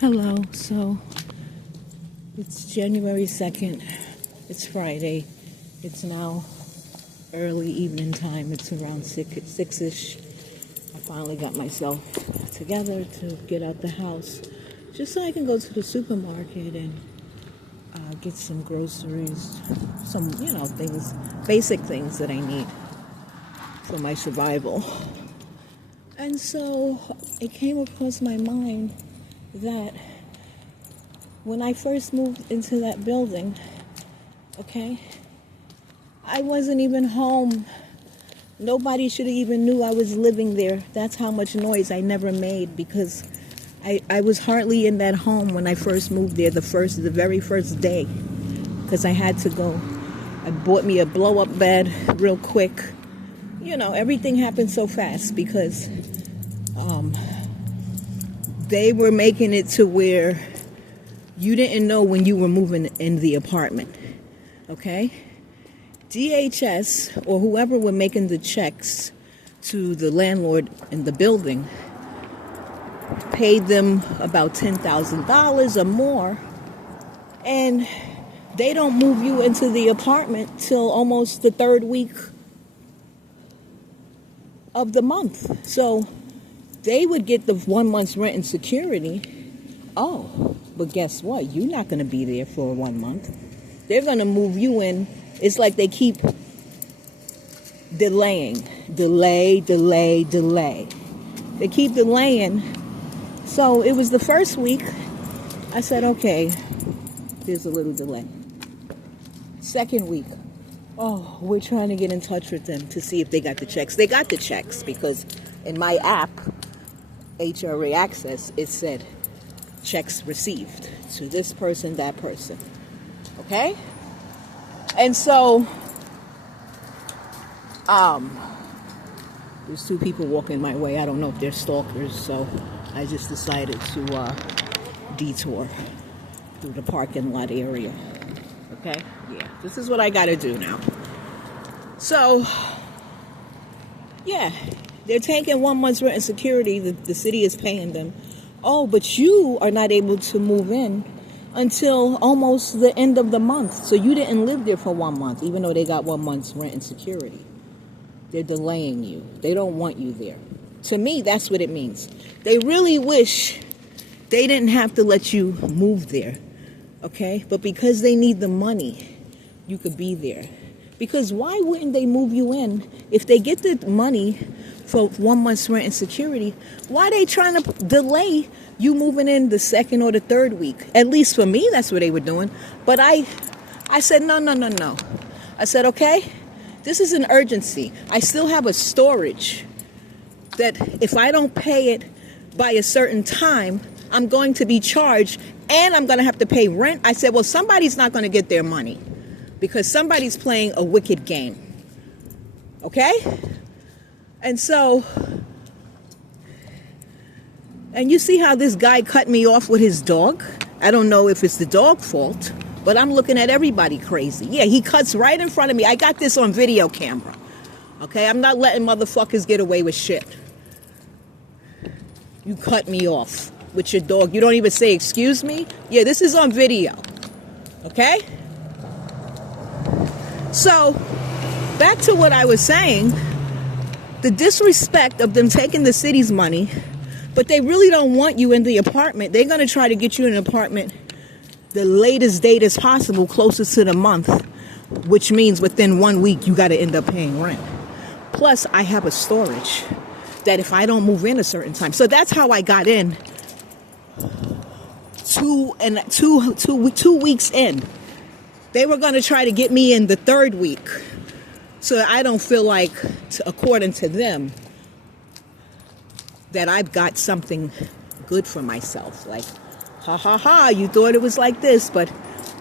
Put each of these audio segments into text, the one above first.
Hello, so it's January 2nd, it's Friday, it's now early evening time, it's around 6-ish. I finally got myself together to get out the house, just so I can go to the supermarket and get some groceries, some, things, basic things that I need for my survival. And so it came across my mind that when I first moved into that building, I wasn't even home. Nobody should have even knew I was living there. That's how much noise I never made, because I was hardly in that home when I first moved there, the very first day, because I had to go. I bought me a blow-up bed real quick. Everything happened so fast because they were making it to where you didn't know when you were moving in the apartment, okay? DHS or whoever were making the checks to the landlord in the building paid them about $10,000 or more, and they don't move you into the apartment till almost the third week of the month. So they would get the 1 month's rent and security. Oh, but guess what? You're not going to be there for 1 month. They're going to move you in. It's like they keep delaying. Delay. They keep delaying. So it was the first week. I said, okay, there's a little delay. Second week. Oh, we're trying to get in touch with them to see if they got the checks. They got the checks because in my app, HRA Access, it said checks received to this person, that person. Okay? And so, there's two people walking my way. I don't know if they're stalkers, so I just decided to detour through the parking lot area. Okay? Yeah, this is what I gotta do now. So, yeah, they're taking 1 month's rent and security. The city is paying them. Oh, but you are not able to move in until almost the end of the month. So you didn't live there for 1 month, even though they got 1 month's rent and security. They're delaying you. They don't want you there. To me, that's what it means. They really wish they didn't have to let you move there, okay? But because they need the money, you could be there. Because why wouldn't they move you in if they get the money for 1 month's rent and security? Why are they trying to delay you moving in the second or the third week? At least for me, that's what they were doing. But I said, no. I said, okay, this is an urgency. I still have a storage that if I don't pay it by a certain time, I'm going to be charged and I'm going to have to pay rent. I said, well, somebody's not going to get their money because somebody's playing a wicked game. Okay? And so, and you see how this guy cut me off with his dog? I don't know if it's the dog's fault, but I'm looking at everybody crazy. Yeah, he cuts right in front of me. I got this on video camera. Okay, I'm not letting motherfuckers get away with shit. You cut me off with your dog. You don't even say, excuse me? Yeah, this is on video. Okay? So, back to what I was saying. The disrespect of them taking the city's money, but they really don't want you in the apartment. They're going to try to get you in an apartment the latest date as possible, closest to the month, which means within 1 week you got to end up paying rent. Plus, I have a storage that if I don't move in a certain time. So that's how I got in 2 weeks in. They were going to try to get me in the third week. So I don't feel like, according to them, that I've got something good for myself. Like, you thought it was like this, but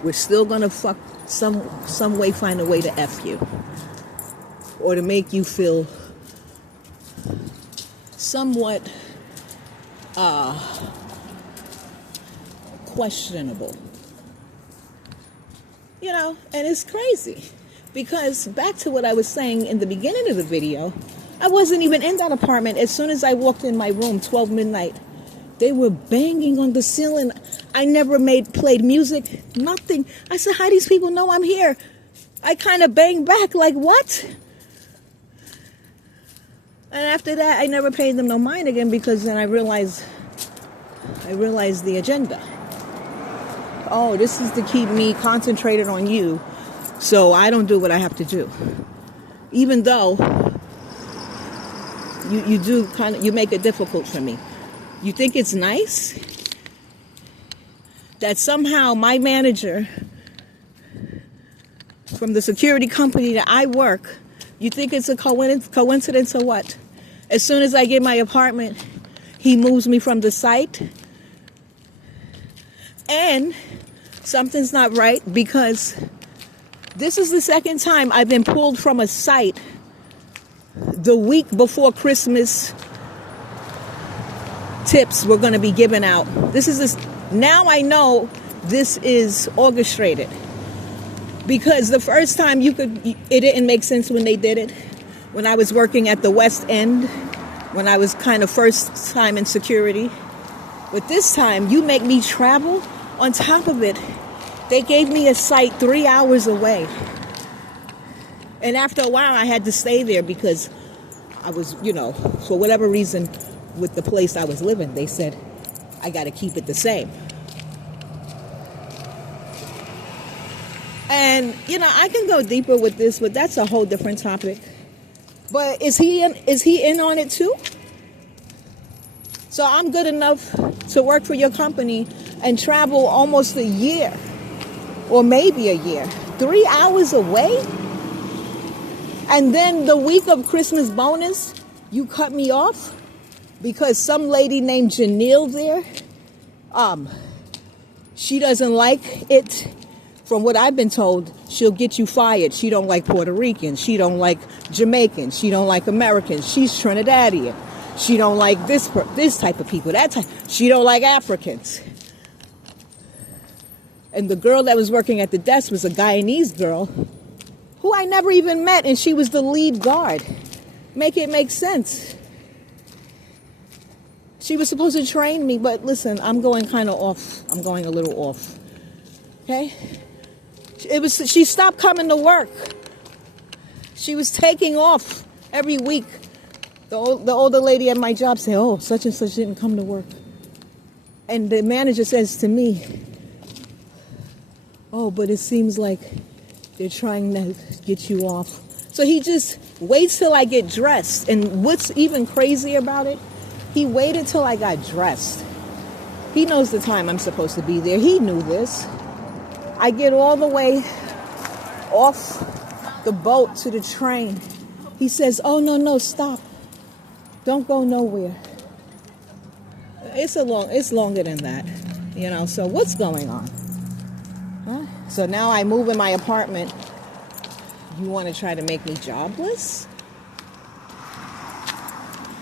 we're still going to some way find a way to F you. Or to make you feel somewhat questionable. And it's crazy. Because back to what I was saying in the beginning of the video, I wasn't even in that apartment. As soon as I walked in my room, 12 midnight, They were banging on the ceiling. I never played music, nothing. I said, how these people know I'm here? I kind of banged back like, what? And after that, I never paid them no mind again, because then I realized the agenda. Oh, this is to keep me concentrated on you, so I don't do what I have to do. Even though you make it difficult for me. You think it's nice that somehow my manager from the security company that I work, you think it's a coincidence or what? As soon as I get my apartment, he moves me from the site. And something's not right, because this is the second time I've been pulled from a site the week before Christmas tips were going to be given out. Now I know this is orchestrated, because the first time it didn't make sense when they did it. When I was working at the West End, when I was kind of first time in security. But this time, you make me travel. On top of it, they gave me a site 3 hours away. And after a while, I had to stay there because I was, for whatever reason, with the place I was living, they said, I got to keep it the same. And, I can go deeper with this, but that's a whole different topic. But is he in on it too? So I'm good enough to work for your company and travel almost a year, or maybe a year, 3 hours away. And then the week of Christmas bonus, you cut me off because some lady named Janelle there, she doesn't like it. From what I've been told, she'll get you fired. She don't like Puerto Ricans. She don't like Jamaicans. She don't like Americans. She's Trinidadian. She don't like this type of people. That type. She don't like Africans. And the girl that was working at the desk was a Guyanese girl who I never even met, and she was the lead guard. Make it make sense. She was supposed to train me, but listen, I'm going kind of off. I'm going a little off. Okay? She stopped coming to work. She was taking off every week. The older lady at my job said, oh, such and such didn't come to work. And the manager says to me, oh, but it seems like they're trying to get you off. So he just waits till I get dressed. And what's even crazy about it, he waited till I got dressed. He knows the time I'm supposed to be there. He knew this. I get all the way off the boat to the train. He says, oh, no, stop. Don't go nowhere. It's longer than that, so what's going on? Huh? So now I move in my apartment. You want to try to make me jobless?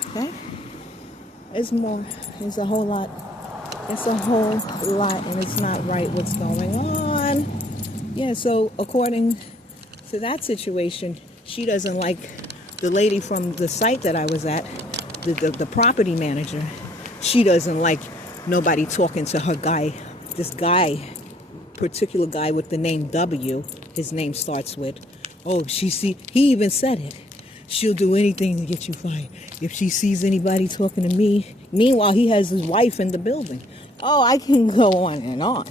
Okay? It's more. It's a whole lot. It's a whole lot, and it's not right what's going on. Yeah, so according to that situation, she doesn't like the lady from the site that I was at, the property manager. She doesn't like nobody talking to her guy. This guy, particular guy with the name W, his name starts with. Oh, he even said it. She'll do anything to get you fired if she sees anybody talking to me. Meanwhile, he has his wife in the building. Oh, I can go on and on.